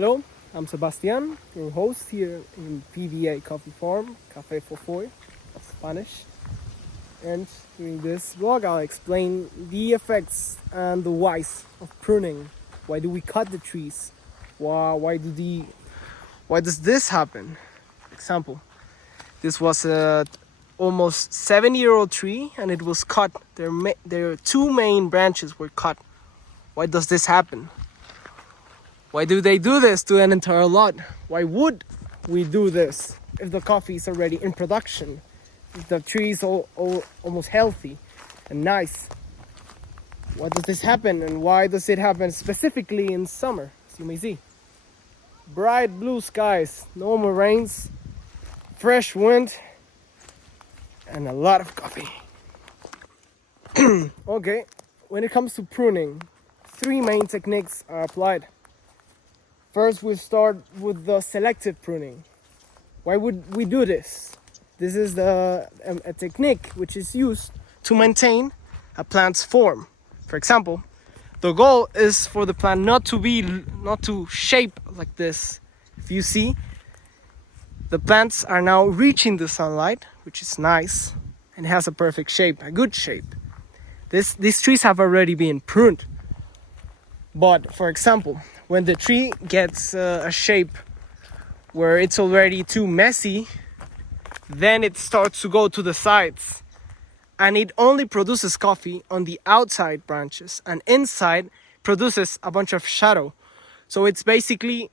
Hello, I'm Sebastian, your host here in PVA Coffee Farm, Café Fofoy of Spanish. And during this vlog, I'll explain the effects and the whys of pruning. Why do we cut the trees? Why does this happen? Example, this was a almost 7-year-old tree and it was cut. Their two main branches were cut. Why does this happen? Why do they do this to an entire lot? Why would we do this if the coffee is already in production? If the tree is almost healthy and nice? Why does this happen, and why does it happen specifically in summer? As you may see, bright blue skies, no more rains, fresh wind, and a lot of coffee. Okay, when it comes to pruning, 3 main techniques are applied. First, we start with the selective pruning. Why would we do this? This is a technique which is used to maintain a plant's form. For example, the goal is for the plant not to shape like this. If you see, the plants are now reaching the sunlight, which is nice, and has a perfect shape, a good shape. These trees have already been pruned. But for example, when the tree gets a shape where it's already too messy, then it starts to go to the sides, and it only produces coffee on the outside branches, and inside produces a bunch of shadow. So it's basically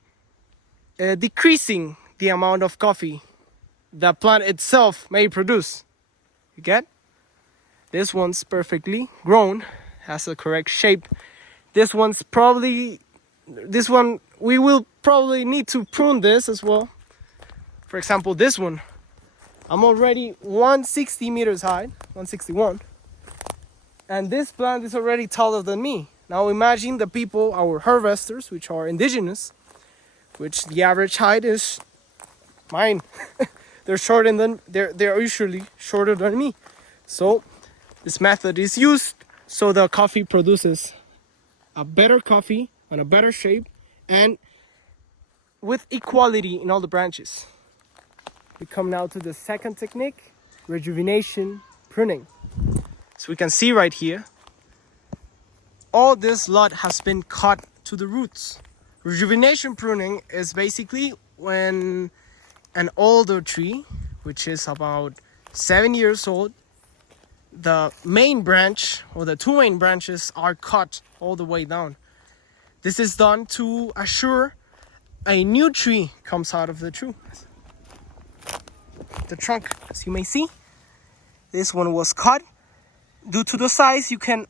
decreasing the amount of coffee the plant itself may produce. You get? This one's perfectly grown, has the correct shape. This one we will probably need to prune this as well. For example, this one, I'm already 160 meters high, 161, and this plant is already taller than me. Now imagine the people, our harvesters, which are indigenous, which the average height is mine. They're usually shorter than me. So this method is used so the coffee produces a better coffee and a better shape and with equality in all the branches. We come now to the second technique, rejuvenation pruning. So we can see right here, all this lot has been cut to the roots. Rejuvenation pruning is basically when an older tree, which is about 7 years old, the main branch or the 2 main branches are cut all the way down. This is done to assure a new tree comes out of the trunk. As you may see, this one was cut. Due to the size, you can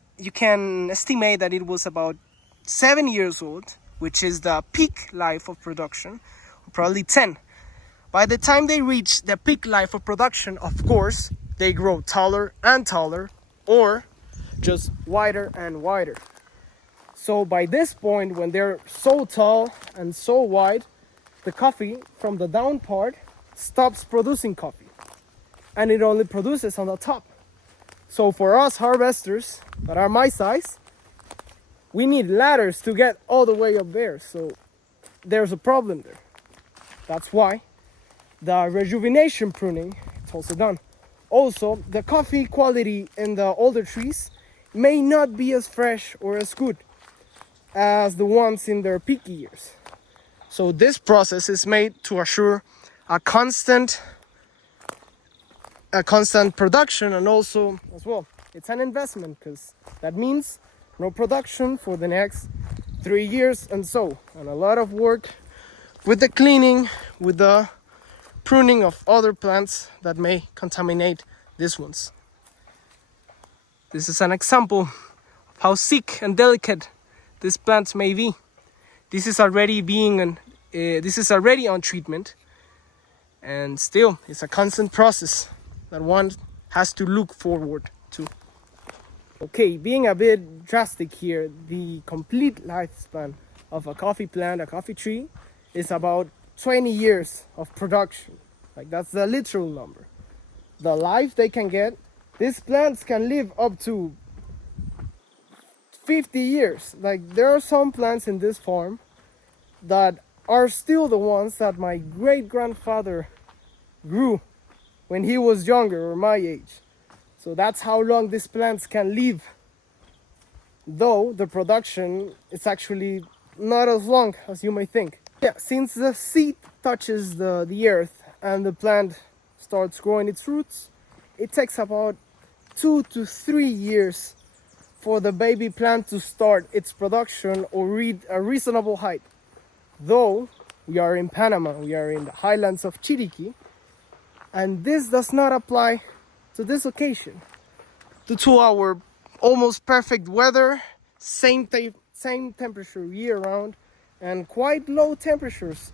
estimate that it was about 7 years old, which is the peak life of production, probably 10. By the time they reach the peak life of production, of course, they grow taller and taller, or just wider and wider. So by this point, when they're so tall and so wide, the coffee from the down part stops producing coffee, and it only produces on the top. So for us harvesters that are my size, we need ladders to get all the way up there. So there's a problem there. That's why the rejuvenation pruning is also done. Also, the coffee quality in the older trees may not be as fresh or as good as the ones in their peak years. So this process is made to assure a constant production, and also as well, it's an investment, because that means no production for the next 3 years and a lot of work with the cleaning, with the pruning of other plants that may contaminate these ones. This is an example of how sick and delicate these plants may be. This is already on treatment, and still it's a constant process that one has to look forward to. Okay, being a bit drastic here, the complete lifespan of a coffee plant, a coffee tree, is about 20 years of production. Like, that's the literal number. The life they can get, these plants can live up to 50 years. Like, there are some plants in this farm that are still the ones that my great-grandfather grew when he was younger or my age. So that's how long these plants can live. Though the production is actually not as long as you may think. Yeah, since the seed touches the earth and the plant starts growing its roots, it takes about 2 to 3 years for the baby plant to start its production or reach a reasonable height. Though we are in Panama, we are in the highlands of Chiriquí, and this does not apply to this occasion. Due to our almost perfect weather, same temperature year round, and quite low temperatures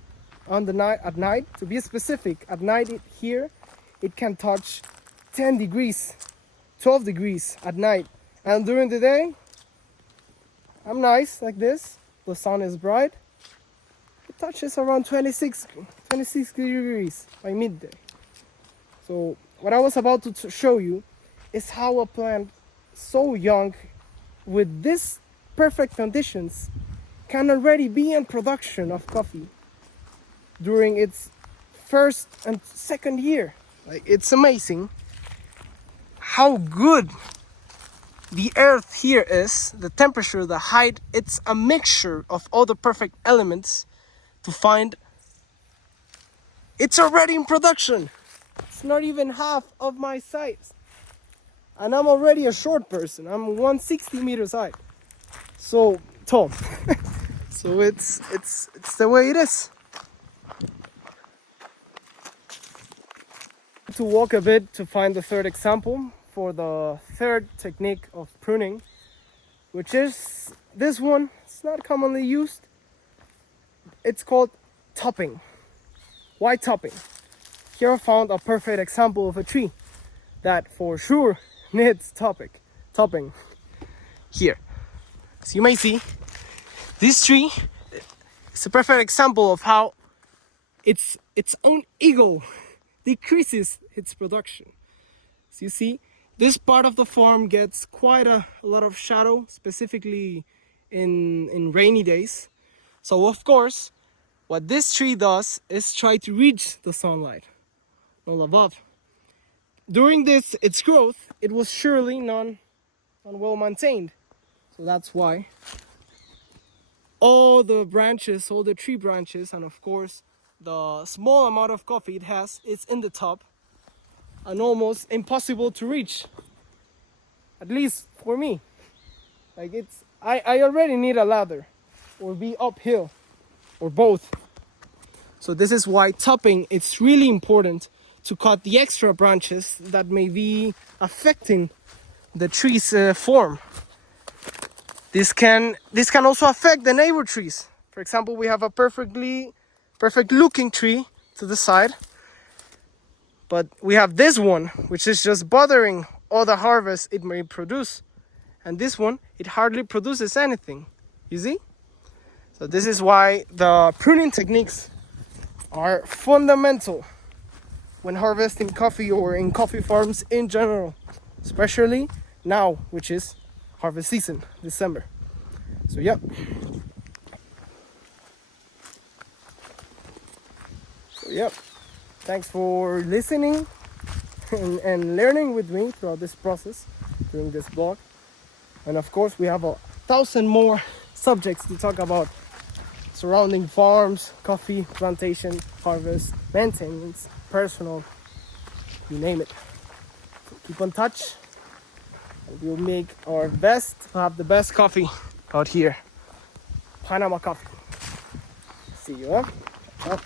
on the night at night. To be specific, at night here it can touch 10 degrees, 12 degrees at night, and during the day I'm nice like this. The sun is bright. It touches around 26 degrees by midday. So what I was about to show you is how a plant so young with this perfect conditions can already be in production of coffee during its first and second year. Like, it's amazing how good the earth here is, the temperature, the height. It's a mixture of all the perfect elements to find it's already in production. It's not even half of my size, and I'm already a short person. I'm 160 meters high, so tall. So it's the way it is. To walk a bit to find the third example for the third technique of pruning, which is this one. It's not commonly used. It's called topping. Why topping? Here I found a perfect example of a tree that for sure needs topping. Here, as you may see, this tree is a perfect example of how its own ego decreases its production. As you see, this part of the farm gets quite a lot of shadow, specifically in rainy days. So of course, what this tree does is try to reach the sunlight all above. During its growth, it was surely not well maintained. So that's why all the tree branches, and of course the small amount of coffee it has, is in the top and almost impossible to reach, at least for me. Like, I already need a ladder or be uphill or both. So this is why topping, it's really important to cut the extra branches that may be affecting the tree's form. This can also affect the neighbor trees. For example, we have a perfect looking tree to the side, but we have this one which is just bothering all the harvest it may produce, and this one, it hardly produces anything. You see? So this is why the pruning techniques are fundamental when harvesting coffee or in coffee farms in general, especially now, which is harvest season, December. So yeah. Thanks for listening and learning with me throughout this process, during this blog. And of course, we have 1,000 more subjects to talk about surrounding farms, coffee plantation, harvest, maintenance, personal, you name it. So keep in touch, and we'll make our best to have the best coffee out here. Panama coffee. See you, huh?